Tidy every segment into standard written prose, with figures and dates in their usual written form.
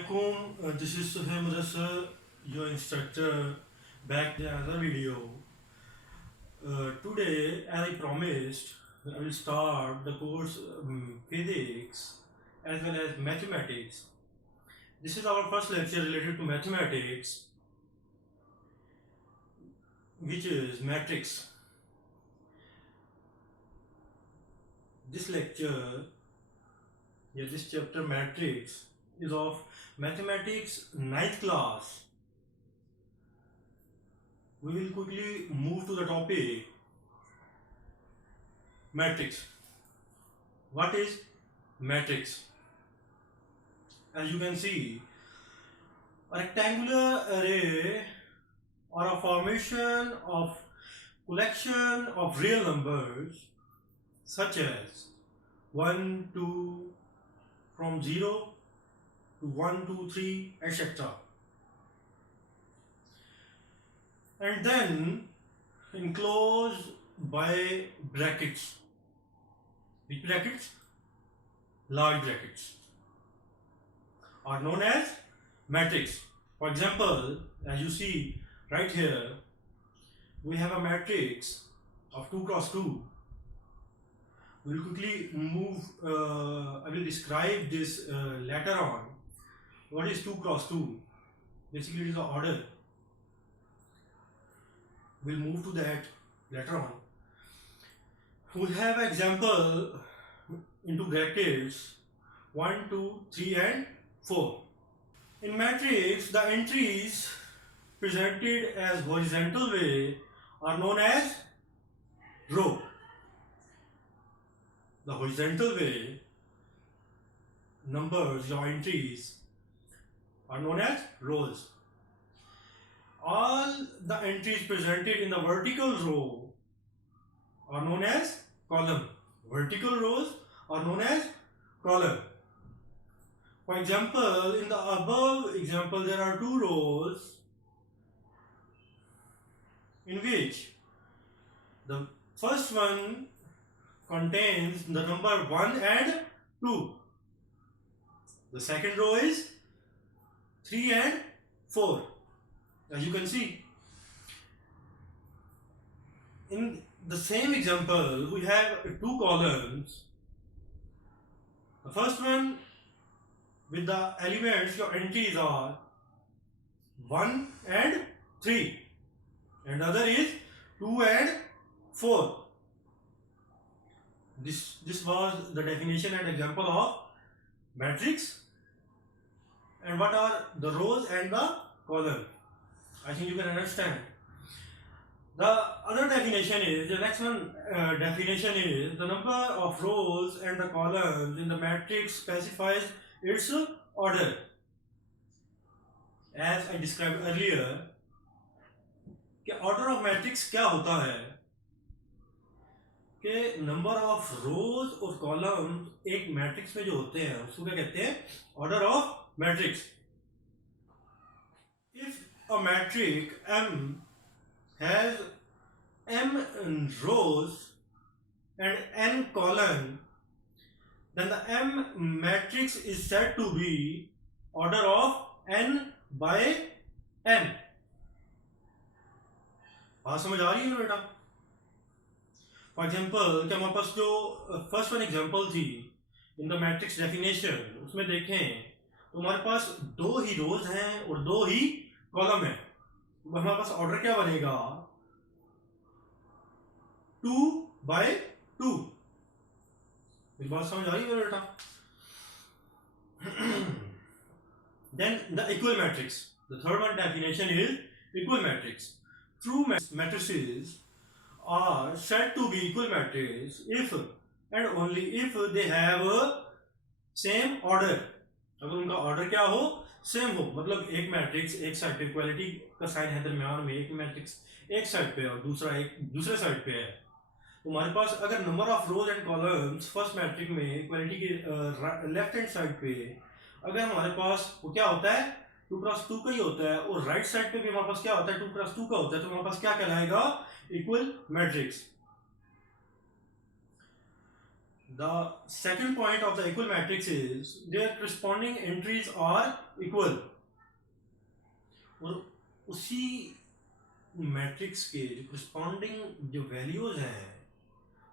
Assalamualaikum. This is Suhail Mudassar, your instructor, back with another video. Today, as I promised, I will start the course physics as well as mathematics. This is our first lecture related to mathematics, which is matrix. This chapter matrix is of mathematics 9th class. We will quickly move to the topic matrix. What is matrix? As you can see, a rectangular array or a formation of collection of real numbers such as 1, 2, from 0 to 1, 2, 3, etc. And then enclosed by brackets. Which brackets? Large brackets are known as matrix. For example, as you see right here, we have a matrix of 2 cross 2. We will quickly move, I will describe this later on. What is 2 cross 2? Basically, it is the order. We'll move to that later on. We'll have example into brackets 1, 2, 3 and 4. In matrix, the entries presented as horizontal way are known as row. The horizontal way numbers or entries are known as rows. All the entries presented in the vertical row are known as column. Vertical rows are known as column. For example, in the above example, there are 2 rows in which the first one contains the number 1 and 2. The second row is 3 and 4. As you can see, in the same example, we have 2 columns. The first one with the elements, your entries are 1 and 3, and the other is 2 and 4. This was the definition and example of matrix. And what are the rows and the column? I think you can understand. The other definition is, the next one definition is, the number of rows and the columns in the matrix specifies its order. As I described earlier, कि order of matrix क्या होता है, कि number of rows और columns एक matrix में जो होते हैं उसको क्या कहते हैं? Order of matrix. If a matrix M has m rows and n columns, then the M matrix is said to be order of n by n. बात समझ आ रही है बेटा? फॉर एग्जाम्पल, क्या हमारे पास जो फर्स्ट वन एग्जाम्पल थी in the matrix definition, उसमें देखें तो हमारे पास 2 ही रोज हैं और 2 ही कॉलम है. हमारे पास ऑर्डर क्या बनेगा? 2 by 2. मेरी बात समझ आ रही है बेटा? Then the equal matrix. The third one definition is equal matrix. True matrices are said to be equal matrices if and only if they have same order. अगर उनका ऑर्डर क्या हो? सेम हो. मतलब एक मैट्रिक्स एक साइड पे इक्वालिटी का साइन है दरम्यान में, एक मैट्रिक्स एक साइड पे और दूसरा एक दूसरे साइड पे है. तो हमारे पास अगर number of rose and columns first matrix में इक्वालिटी के लेफ्ट हैंड साइड पे अगर हमारे पास वो क्या होता है 2 क्रॉस 2 का ही होता है और राइट साइड पे भी हमारे पास क्या होता है 2 क्रॉस 2 का होता है, तो हमारे पास क्या कहलाएगा? Equal matrix. The second point of the equal matrix is their corresponding entries are equal. और उसी मैट्रिक्स के जो corresponding जो वैल्यूज हैं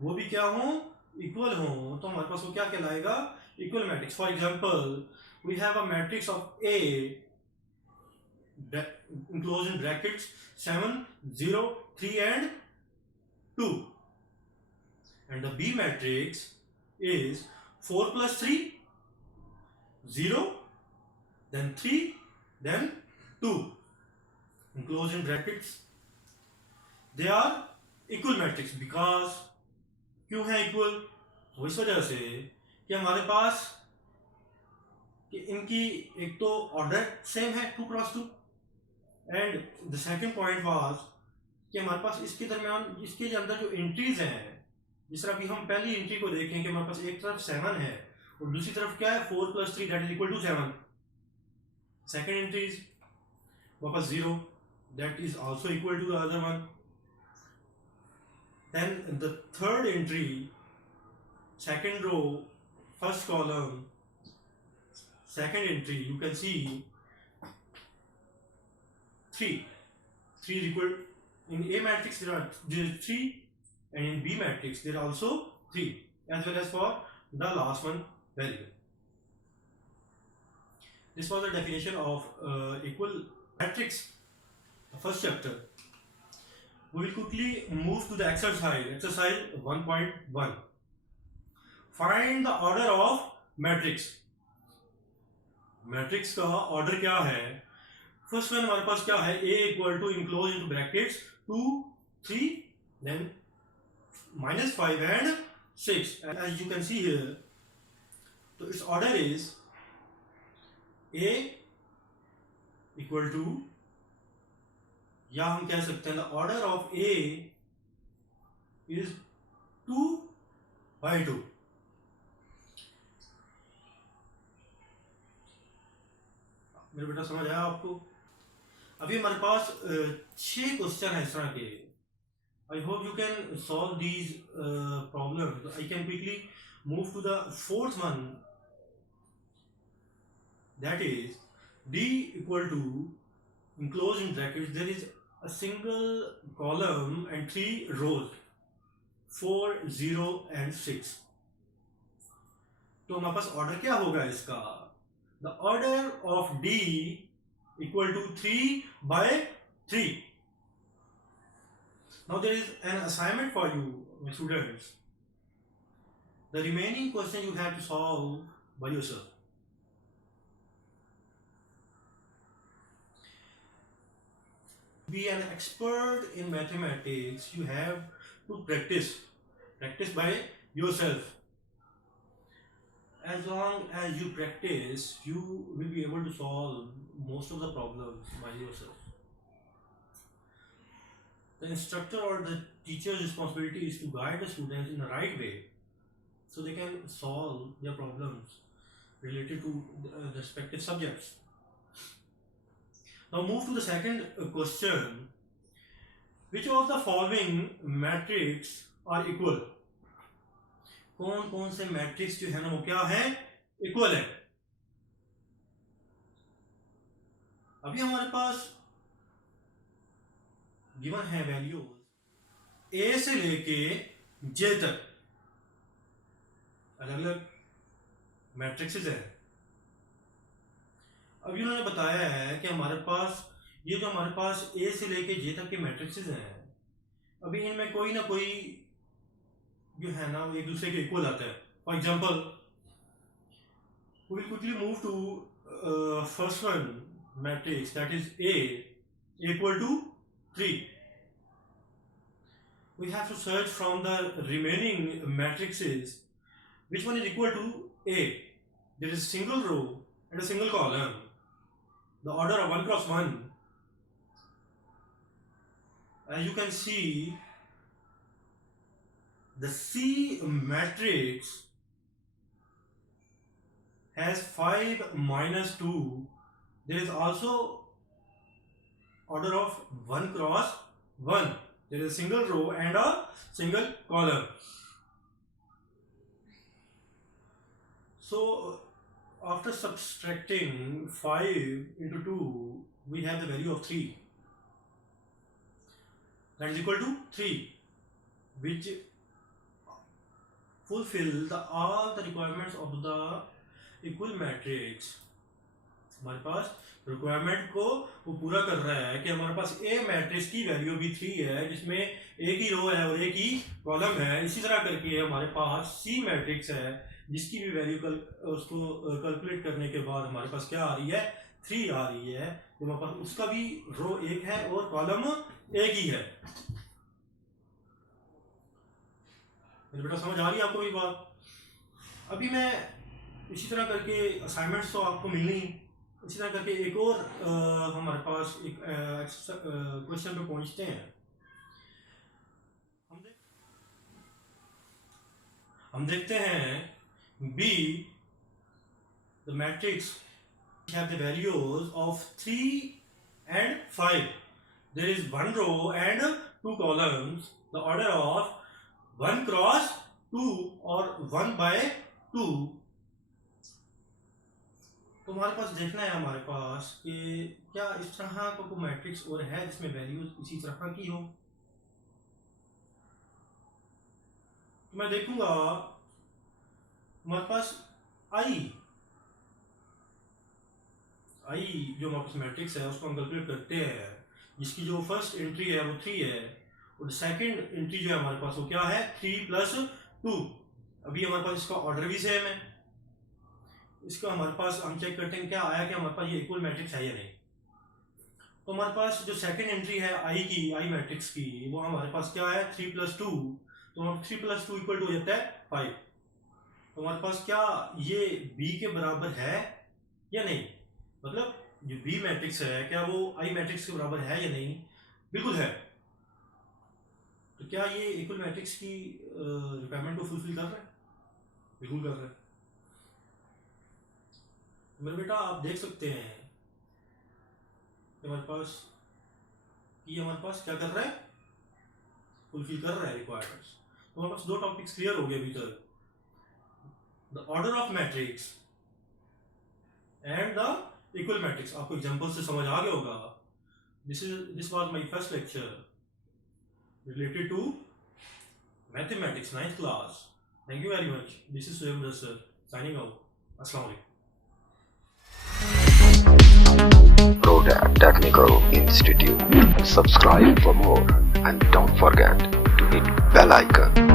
वो भी क्या हो, इक्वल हो, तो हमारे पास वो क्या कहलाएगा, equal matrix. For example we have a matrix of A enclosed in brackets 7, 0, 3 and 2, and the B matrix is 4 plus 3, 0, then 3, then 2, enclosed in brackets. They are equal matrix because क्यों है इक्वल, तो इस वजह से कि हमारे पास कि इनकी एक तो ऑर्डर सेम है 2 क्रॉस 2, and the second point was कि हमारे पास इसके दरमियान इसके अंदर जो एंट्रीज हैं, जिस तरह कि हम पहली एंट्री को देखें कि हमारे पास एक तरफ 7 है और दूसरी तरफ क्या है 4 plus 3 that is equal to 7. Second entries हमारे पास 0 that is also equal to the other one. Then the third entry, second row, first column, second entry, you can see 3 is equal, in A matrix there are 3 and in B matrix there are also 3, as well as for the last one variable. This was the definition of equal matrix, the first chapter. We will quickly move to the exercise 1.1. Find the order of matrix. Matrix का order क्या है. First one हमारे पास क्या है, A equal to enclose into brackets 2, 3, then -5 and 6, as you can see here. तो its order is A equal to, या हम कह सकते हैं the order of A is 2/2. मेरे बेटा समझ आया आपको. अभी हमारे पास 6 क्वेश्चन है इस तरह के. I hope you can solve these problems. I can quickly move to the fourth one, that is D equal to enclosed in brackets there is a single column and 3 rows 4, 0 and 6. तो हमारे पास ऑर्डर क्या होगा इसका, the order of D equal to 3/3. Now there is an assignment for you, my students. The remaining question you have to solve by yourself. To be an expert in mathematics, you have to practice by yourself. As long as you practice, you will be able to solve most of the problems by yourself. The instructor or the teacher's responsibility is to guide the students in the right way so they can solve their problems related to the respective subjects. Now move to the second question. Which of the following matrix are equal? कौन कौन से मैट्रिक्स जो है ना वो क्या है, इक्वल है. अभी हमारे पास गिवन है वैल्यूज A से लेके J तक अलग अलग मैट्रिक्सेस है. अभी उन्होंने बताया है कि हमारे पास ये जो हमारे पास A से लेके J तक के मैट्रिक्सेस हैं, अभी इनमें कोई ना कोई जो है ना एक दूसरे के इक्वल आता है. For example we will quickly move to first one matrix, that is A equal to 3. We have to search from the remaining matrices which one is equal to A. There is a single row and a single column. The order of 1 cross 1. As you can see, the C matrix has 5 minus 2. There is also order of 1 cross 1. There is a single row and a single column. So after subtracting 5 into 2, we have the value of 3. That is equal to 3, which fulfill all the requirements of the equal matrix. हमारे पास रिक्वायरमेंट को वो पूरा कर रहा है कि हमारे पास ए मैट्रिक्स की वैल्यू भी 3 है, जिसमें एक ही रो है और एक ही कॉलम है। इसी तरह करके हमारे पास सी मैट्रिक्स है, जिसकी भी वैल्यू उसको कैलकुलेट करने के बाद हमारे पास क्या आ रही है, 3 आ रही है। तो हमारे पास उसका भी रो एक है और कॉलम एक ही है। मेरे बेटा समझ आ रही है आपको ये बात? अभी मैं इसी तरह करके असाइनमेंट्स तो आपको मिलनी, इसी तरह करके एक और हमारे पास एक क्वेश्चन पे पहुंचते हैं। हम देखते हैं be the matrix have the values of 3 and 5. There is one row and 2 columns. The order of 1 cross 2 or 1 by 2. तो हमारे पास देखना है हमारे पास कि क्या इस तरह का कोई मैट्रिक्स और है जिसमें वैल्यूज इसी तरह की हो। तो मैं देखूंगा हमारे पास आई जो हमारे पास मैट्रिक्स है उसको हम कैलकुलेट करते हैं, जिसकी जो फर्स्ट एंट्री है वो 3 है और सेकंड एंट्री जो है हमारे पास वो क्या है, 3 + 2। अभी हमारे पास इसका ऑर्डर भी सेम है। इसका हमारे पास हम चेक करते हैं क्या आया कि हमारे पास ये इक्वल मैट्रिक्स है या नहीं। तो हमारे पास जो सेकंड एंट्री है आई मैट्रिक्स की, वो हमारे पास क्या है, 3 + 2। तो हम 3 + 2 = हो जाता है 5। तो हमारे पास क्या ये बी के बराबर है या नहीं, मतलब जो बी मैट्रिक्स है क्या वो आई मैट्रिक्स के बराबर है या नहीं? बिल्कुल है। तो क्या ये इक्वल मैट्रिक्स की रिक्वायरमेंट को फुलफिल कर रहा है? बिल्कुल कर रहा है। मेरे बेटा आप देख सकते हैं कि हमारे पास क्या कर रहा है, फुलफिल कर रहा है रिक्वायरमेंट्स। तो हमारे पास 2 टॉपिक्स क्लियर हो गए अभी तक, the order of matrix and the equal matrix. आपको एग्जांपल से समझ आ गया होगा। This was my first lecture related to mathematics 9th class. Thank you very much. This is Sohaib Sir signing out. Assalamu alaikum. Prodap Technical Institute. Subscribe for more and don't forget to hit bell icon.